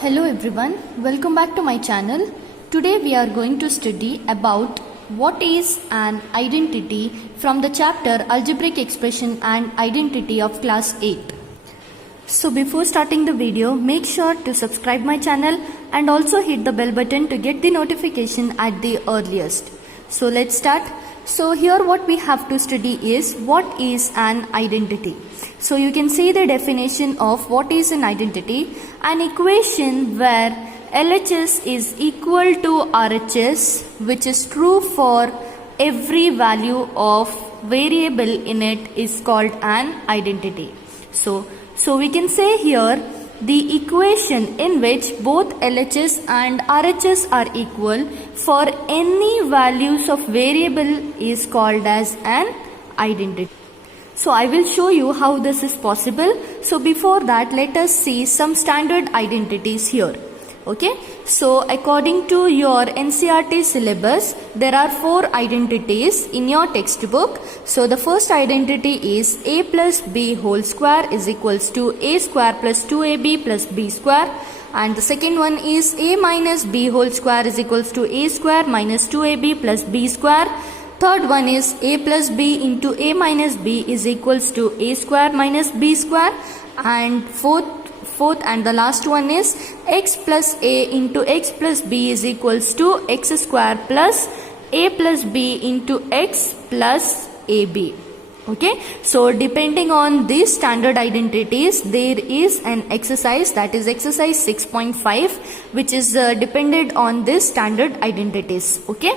Hello everyone, welcome back to my channel. Today we are going to study about what is an identity from the chapter Algebraic Expression and Identity of class 8. So before starting the video, make sure to subscribe my channel and also hit the bell button to get the notification at the earliest. So let's start. So here what we have to study is what is an identity. So you can see the definition of what is an identity. An equation where LHS is equal to RHS, which is true for every value of variable in it, is called an identity. So we can say here the equation in which both LHS and RHS are equal for any values of variable is called as an identity. So I will show you how this is possible. So before that, let us see some standard identities here. Okay, so according to your NCERT syllabus, there are 4 identities in your textbook. So the first identity is a plus b whole square is equals to a square plus 2ab plus b square. And the second one is a minus b whole square is equals to a square minus 2ab plus b square. Third one is a plus b into a minus b is equals to a square minus b square. And fourth and the last one is x plus a into x plus b is equals to x square plus a plus b into x plus ab. Okay, so depending on these standard identities, there is an exercise, that is exercise 6.5, which is dependent on these standard identities. Okay.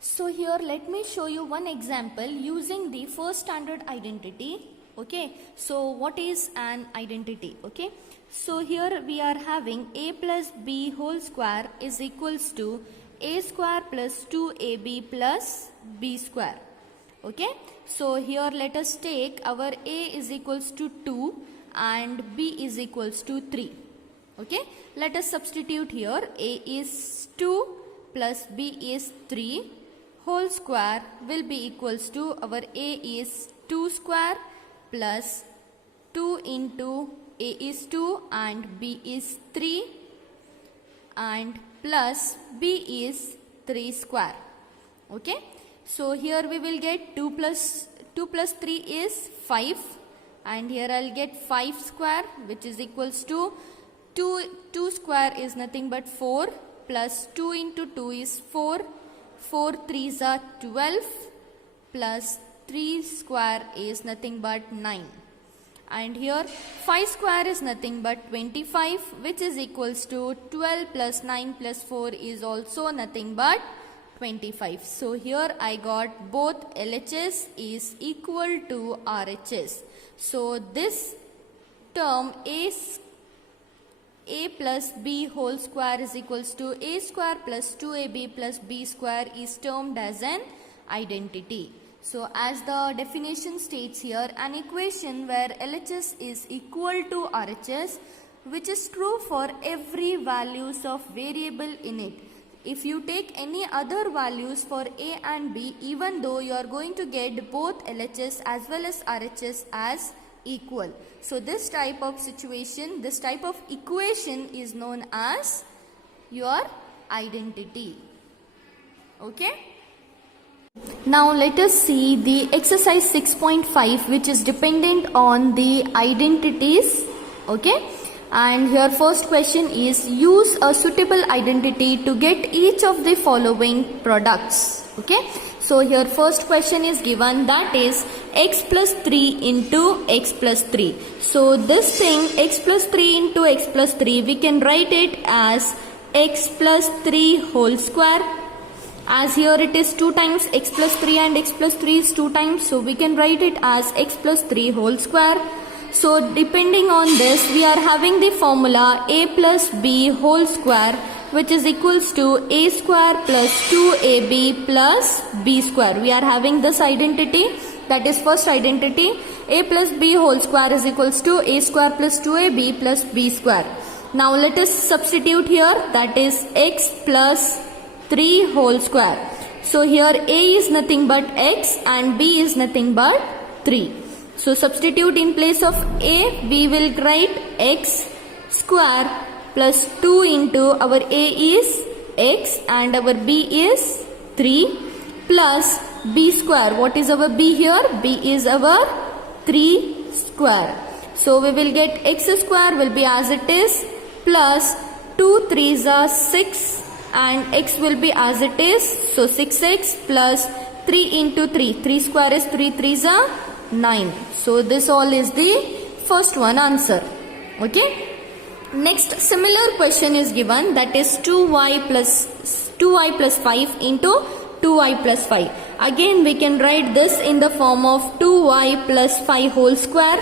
So here let me show you one example using the first standard identity. Okay, so what is an identity? Okay, so here we are having a plus b whole square is equals to a square plus 2ab plus b square. Okay, so here let us take our a is equals to 2 and b is equals to 3. Okay, let us substitute here. A is 2 plus b is 3 whole square will be equals to our a is 2 square plus 2 into a is 2 and b is 3 and plus b is 3 square. Okay, so here we will get 2 plus 3 is 5 and here I'll get 5 square, which is equals to 2 square is nothing but 4 plus 2 into 2 is 4. 4 3s are 12 plus 3 square is nothing but 9. And here 5 square is nothing but 25, which is equals to 12 plus 9 plus 4 is also nothing but 25. So here I got both LHS is equal to RHS. So this term is a plus b whole square is equals to a square plus 2ab plus b square is termed as an identity. So as the definition states here, an equation where LHS is equal to RHS, which is true for every values of variable in it. If you take any other values for a and b, even though you are going to get both LHS as well as RHS as equal. So this type of situation, this type of equation is known as your identity. Okay. Now let us see the exercise 6.5, which is dependent on the identities. Okay. And here first question is use a suitable identity to get each of the following products. Okay. So here first question is given, that is x plus 3 into x plus 3. So this thing x plus 3 into x plus 3, we can write it as x plus 3 whole square. As here it is 2 times x plus 3 and x plus 3 is 2 times. So we can write it as x plus 3 whole square. So depending on this, we are having the formula a plus b whole square, which is equals to a square plus 2ab plus b square. We are having this identity, that is first identity. A plus b whole square is equals to a square plus 2ab plus b square. Now let us substitute here, that is x plus 3 whole square. So here a is nothing but x and b is nothing but 3. So substitute in place of a, we will write x square plus 2 into our a is x and our b is 3 plus b square. What is our b here? B is our 3 square. So we will get x square will be as it is plus 2 3s are 6 and x will be as it is. So 6x plus 3 into 3. 3 square is 3 3s are 9. So this all is the first one answer. Okay. Next similar question is given, that is 2y plus 5 into 2y plus 5. Again we can write this in the form of 2y plus 5 whole square.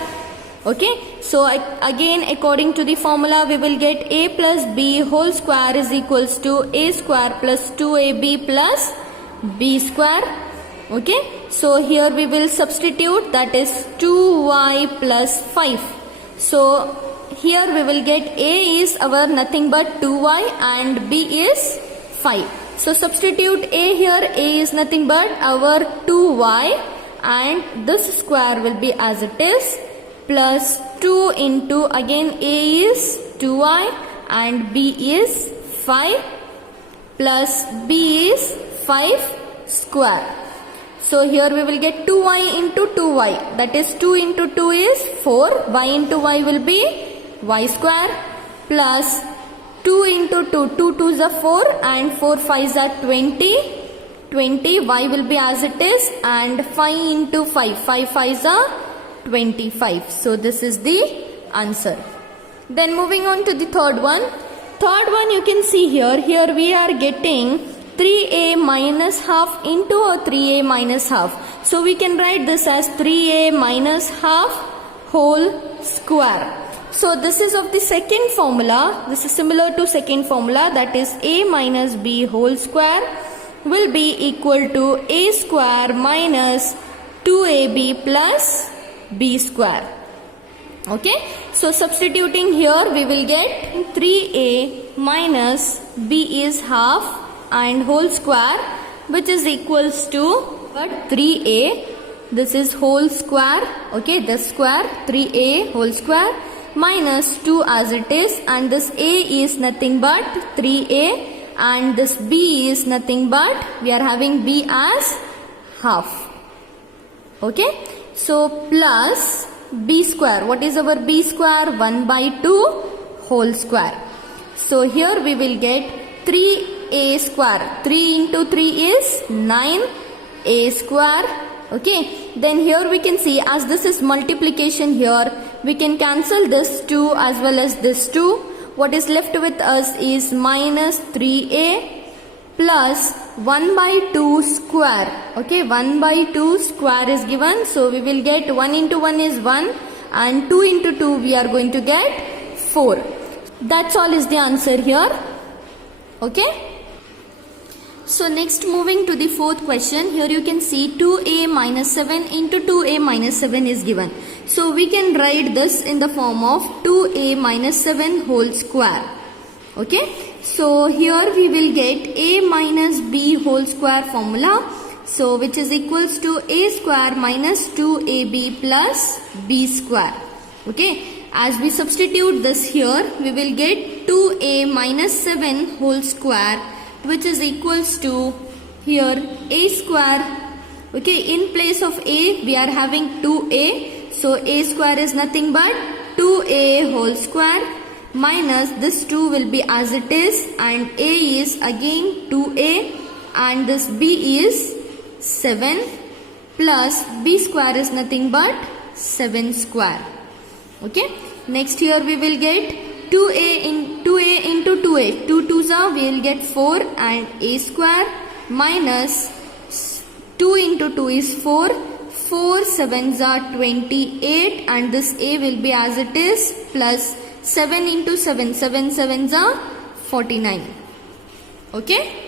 Okay, so again according to the formula we will get a plus b whole square is equals to a square plus 2ab plus b square. Okay, so here we will substitute, that is 2y plus 5. So here we will get a is our nothing but 2y and b is 5. So substitute a here, a is nothing but our 2y and this square will be as it is plus 2 into again a is 2y and b is 5 plus b is 5 square. So here we will get 2y into 2y, that is 2 into 2 is 4, y into y will be y square plus 2 into 2, 2 2s are 4 and 4 5s are 20, y will be as it is and 5 into 5, 5 5s are 25. So this is the answer. Then moving on to the third one. Third one you can see here, we are getting 3a minus half into a 3a minus half. So we can write this as 3a minus half whole square. So this is of the second formula. This is similar to second formula, that is a minus b whole square will be equal to a square minus 2ab plus b square. Okay, so substituting here we will get 3a minus b is half and whole square, which is equals to 3a, this is whole square, okay, this square 3a whole square minus 2 as it is, and this a is nothing but 3a and this b is nothing but we are having b as half. Okay, so plus b square. What is our b square? 1 by 2 whole square. So here we will get 3a square. 3 into 3 is 9a square. Okay, then here we can see, as this is multiplication here, we can cancel this 2 as well as this 2. What is left with us is minus 3a plus 1 by 2 square. Okay, 1 by 2 square is given. So we will get 1 into 1 is 1 and 2 into 2 we are going to get 4. That's all is the answer here. Okay. So next moving to the fourth question. Here you can see 2a minus 7 into 2a minus 7 is given. So we can write this in the form of 2a minus 7 whole square. Okay. So here we will get a minus b whole square formula. So which is equals to a square minus 2ab plus b square. Okay. As we substitute this here, we will get 2a minus 7 whole square, which is equals to here a square. Okay, in place of a we are having 2a. So a square is nothing but 2a whole square minus this 2 will be as it is, and a is again 2a and this b is 7 plus b square is nothing but 7 square. Okay, next here we will get 2a into 2a. 2 2s are, we will get 4 and a square minus 2 into 2 is 4. 4 7s are 28 and this a will be as it is plus 7 into 7. 7 7s are 49. Okay.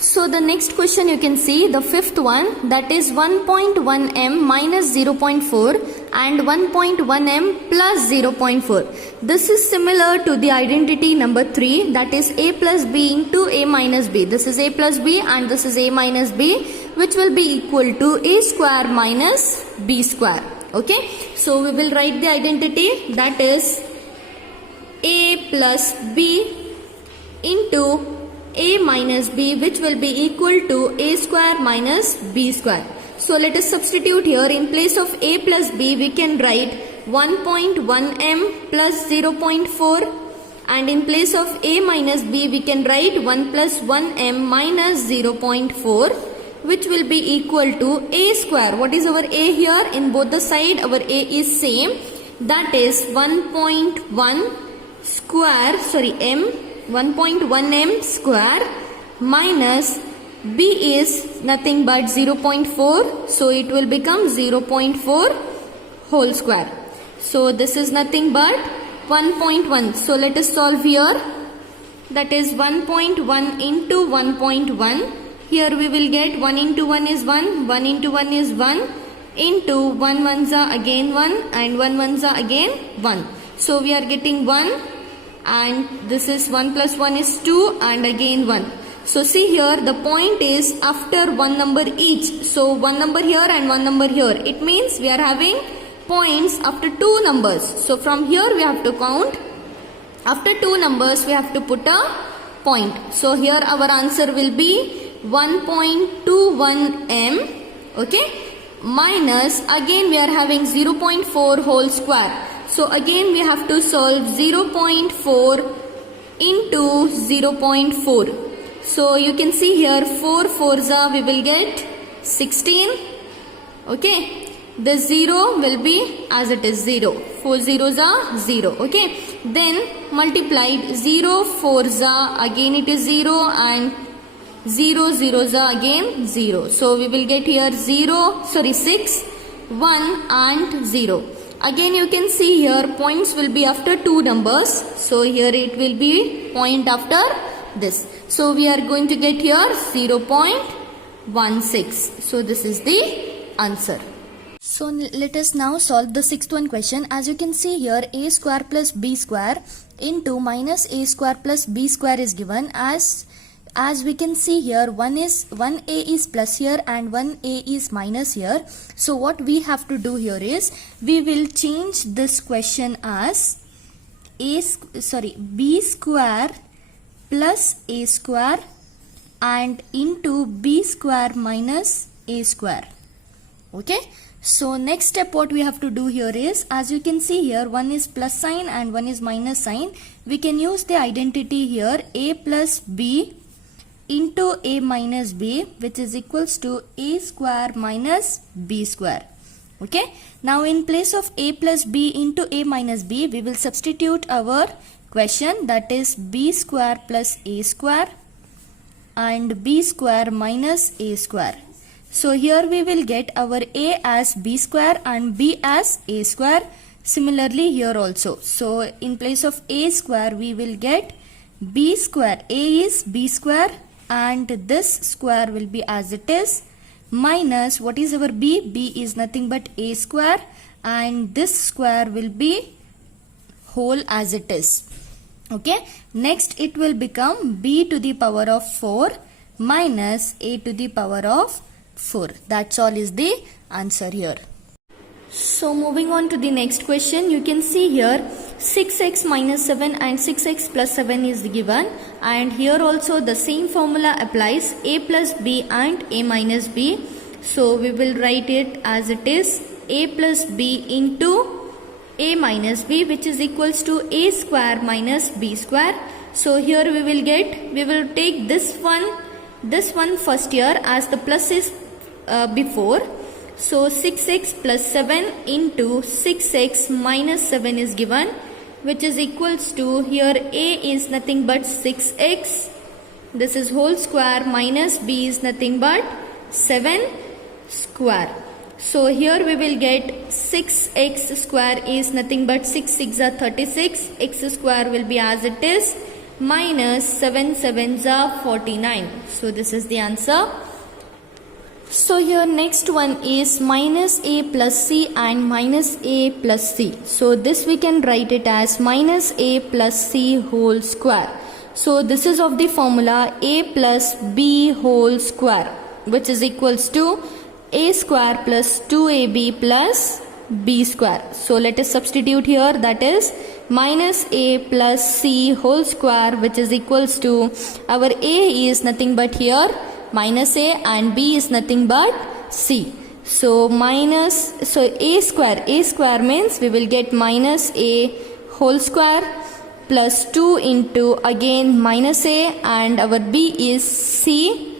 So the next question you can see, the fifth one, that is 1.1 m minus 0.4 and 1.1 m plus 0.4. This is similar to the identity number 3, that is a plus b into a minus b. This is a plus b and this is a minus b, which will be equal to a square minus b square. Okay, so we will write the identity, that is plus b into a minus b, which will be equal to a square minus b square. So let us substitute here. In place of a plus b, we can write 1.1 m plus 0.4, and in place of a minus b, we can write 1 plus 1 m minus 0.4, which will be equal to a square. What is our a here? In both the side, our a is same. That is 1.1 square, m, 1.1 m square minus b is nothing but 0.4. So it will become 0.4 whole square. So this is nothing but 1.1. So let us solve here. That is 1.1 into 1.1. Here we will get 1 into 1 is 1, 1 into 1 is 1, into 1 ones are again 1, and 1 ones are again 1. So we are getting 1, and this is 1 plus 1 is 2, and again 1. So see here, the point is after one number each. So one number here and one number here. It means we are having points after two numbers. So from here we have to count. After two numbers we have to put a point. So here our answer will be 1.21 m, okay, minus, again we are having 0.4 whole square. So again we have to solve 0.4 into 0.4. So you can see here 4 4s are, we will get 16, okay. The 0 will be as it is 0. 4 zeros are 0, okay. Then multiplied 0 4s are, again it is 0, and 0 zeros are again 0. So we will get here 6, 1 and 0. Again you can see here points will be after two numbers. So here it will be point after this. So we are going to get here 0.16. So this is the answer. So let us now solve the sixth one question. As you can see here, a square plus b square into minus a square plus b square is given. As we can see here, 1a is plus here and 1a is minus here. So what we have to do here is, we will change this question as b square plus a square and into b square minus a square. Okay. So next step what we have to do here is, as you can see here, one is plus sign and one is minus sign. We can use the identity here, a plus b into a minus b, which is equals to a square minus b square. Okay. Now in place of a plus b into a minus b, we will substitute our question, that is b square plus a square and b square minus a square. So here we will get our a as b square and b as a square. Similarly here also. So in place of a square we will get b square. A is b square and this square will be as it is, minus, what is our b? B is nothing but a square, and this square will be whole as it is. Okay. Next it will become b to the power of 4 minus a to the power of 4. That's all is the answer here. So moving on to the next question, you can see here 6x minus 7 and 6x plus 7 is given, and here also the same formula applies, a plus b and a minus b. So we will write it as it is, a plus b into a minus b, which is equals to a square minus b square. So here we will take this one first here, as the plus is before. So 6x plus 7 into 6x minus 7 is given, which is equals to, here a is nothing but 6x, this is whole square, minus b is nothing but 7 square. So here we will get 6x square is nothing but 6 6 are 36, x square will be as it is, minus 7 7s are 49. So this is the answer. So here next one is minus a plus c and minus a plus c. So this we can write it as minus a plus c whole square. So this is of the formula a plus b whole square, which is equals to a square plus 2ab plus b square. So let us substitute here, that is minus a plus c whole square, which is equals to, our a is nothing but here minus a and b is nothing but c. So a square means we will get minus a whole square plus 2 into again minus a, and our b is c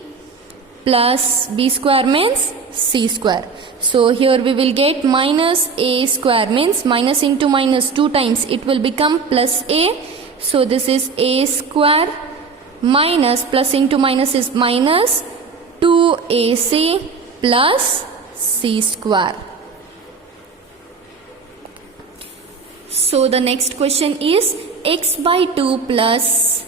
plus b square means c square. So here we will get minus a square means minus into minus 2 times it will become plus a. So this is a square minus plus into minus is minus 2ac plus c square. So the next question is x by 2 plus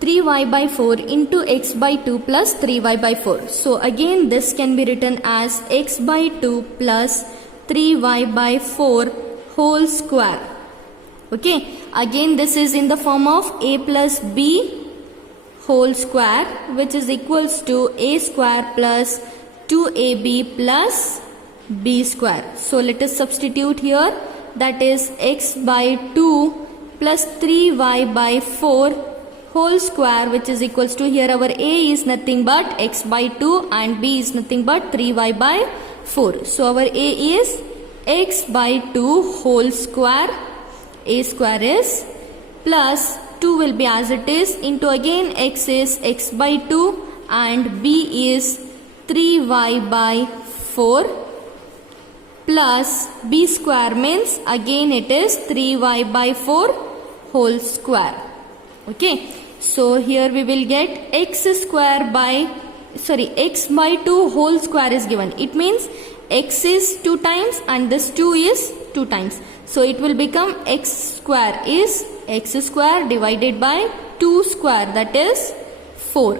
3y by 4 into x by 2 plus 3y by 4. So again this can be written as x by 2 plus 3y by 4 whole square. Okay, again this is in the form of a plus b whole square, which is equals to a square plus 2ab plus b square. So let us substitute here, that is x by 2 plus 3y by 4 whole square, which is equals to, here our a is nothing but x by 2 and b is nothing but 3y by 4. So our a is x by 2 whole square, a square is, plus 2 will be as it is, into again x is x by 2 and b is 3y by 4 plus b square means again it is 3y by 4 whole square. Okay, so here we will get x by 2 whole square is given. It means x is 2 times and this 2 is 2 times. So it will become x square is x square divided by 2 square, that is 4.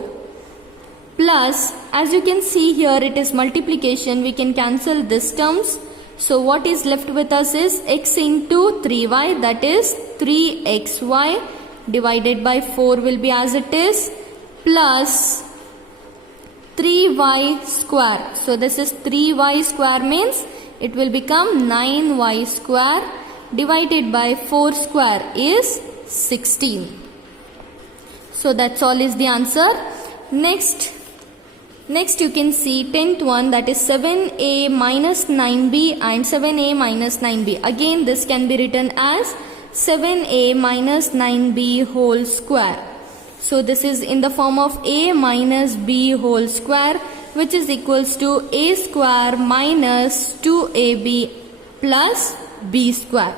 Plus, as you can see here it is multiplication, we can cancel this terms. So what is left with us is x into 3y, that is 3xy divided by 4 will be as it is, plus 3y square. So this is 3y square means it will become 9y square divided by 4 square is 16. So that's all is the answer. Next you can see 10th one, that is 7a minus 9b and 7a minus 9b. Again this can be written as 7a minus 9b whole square. So this is in the form of a minus b whole square, which is equals to a square minus 2ab plus b square.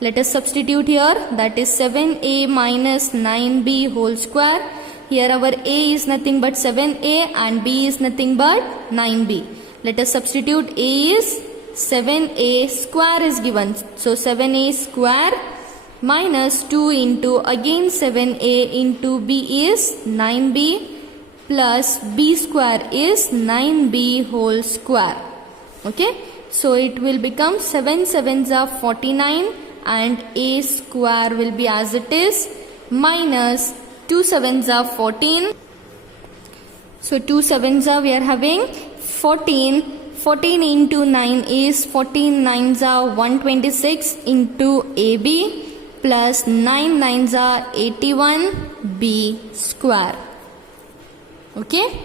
Let us substitute here, that is 7a minus 9b whole square. Here our a is nothing but 7a and b is nothing but 9b. Let us substitute, a is 7a square is given. So 7a square minus 2 into again 7a into b is 9b plus b square is 9b whole square. Okay, so it will become 7 sevens are 49 and a square will be as it is, minus 2 sevens are 14. So 2 sevens are, we are having 14. 14 into 9 is 14 nines are 126 into AB plus 9 nines are 81 B square. Okay.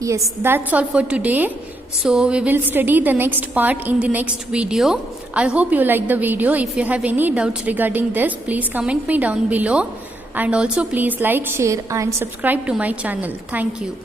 Yes, that's all for today. So we will study the next part in the next video. I hope you like the video. If you have any doubts regarding this, please comment me down below. And also please like, share and subscribe to my channel. Thank you.